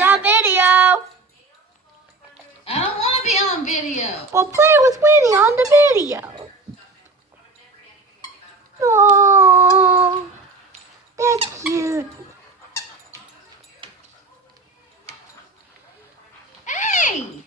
She's on video. I don't want to be on video. Well, play with Wynnie on the video. Oh, that's cute. Hey!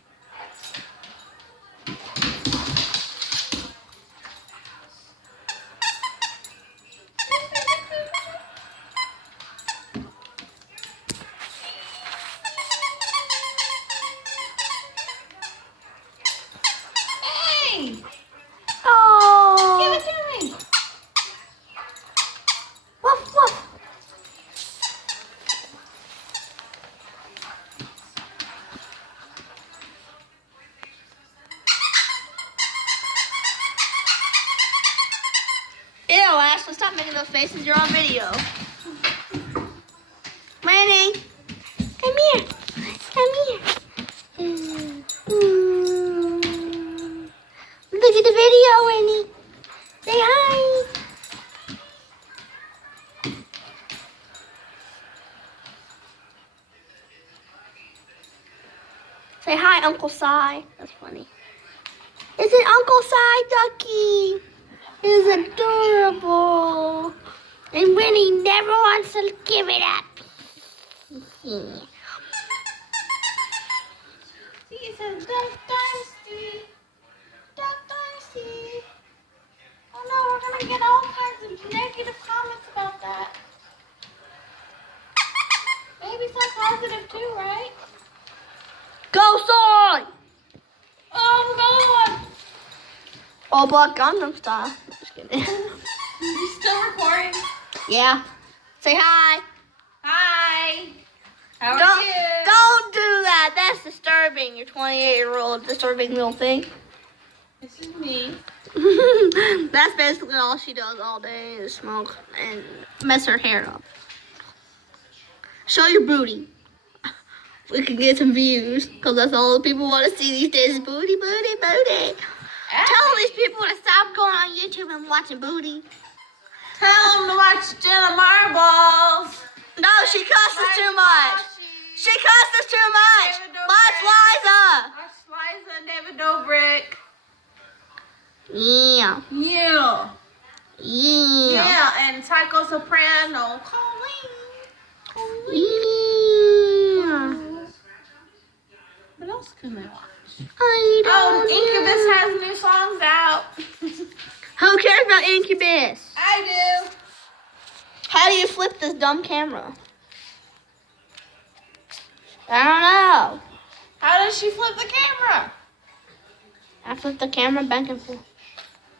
Hey! Oh. Give it to me. Woof, woof. Ew, Ashley, stop making those faces. You're on video. Wynnie, come here. Come here. Look at the video, Wynnie. Say hi. Say hi, Uncle Si. That's funny. Is it Uncle Si, Ducky? He's adorable. And Wynnie never wants to give it up. See, it says Duck Dynasty. Duck Dynasty. Oh no, we're going to get all kinds of negative comments about that. Maybe some positive too, right? Go, Soy! Oh, God. All Black Gundam style. Just kidding. You still recording? Yeah. Say hi. Hi. How are Don't, you? don't do that. That's disturbing. Your 28-year-old disturbing little thing. This is me. That's basically all she does all day is smoke and mess her hair up. Show your booty. We can get some views because that's all the people want to see these days is booty, booty, booty. Tell these people to stop going on YouTube and watching booty. Tell them to watch Jenna Marbles. No, she cusses too much. She cusses too much. Watch Liza. Watch Liza and David Dobrik. Yeah. Yeah. Yeah. Yeah, and Psycho Soprano. Colleen. Yeah. What else can they watch? I don't Incubus has new songs out. Who cares about Incubus? I do. How do you flip this dumb camera? I don't know. How does she flip the camera? I flip the camera back and forth.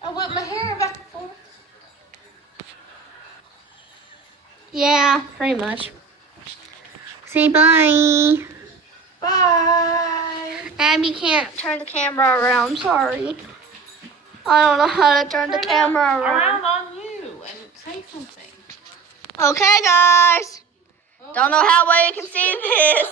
I whip my hair back and forth. Yeah, pretty much. Say bye. Bye. Abby can't turn the camera around. Sorry. I don't know how to turn the camera around around. on you and say something. Okay, guys. Don't know how well you can see this.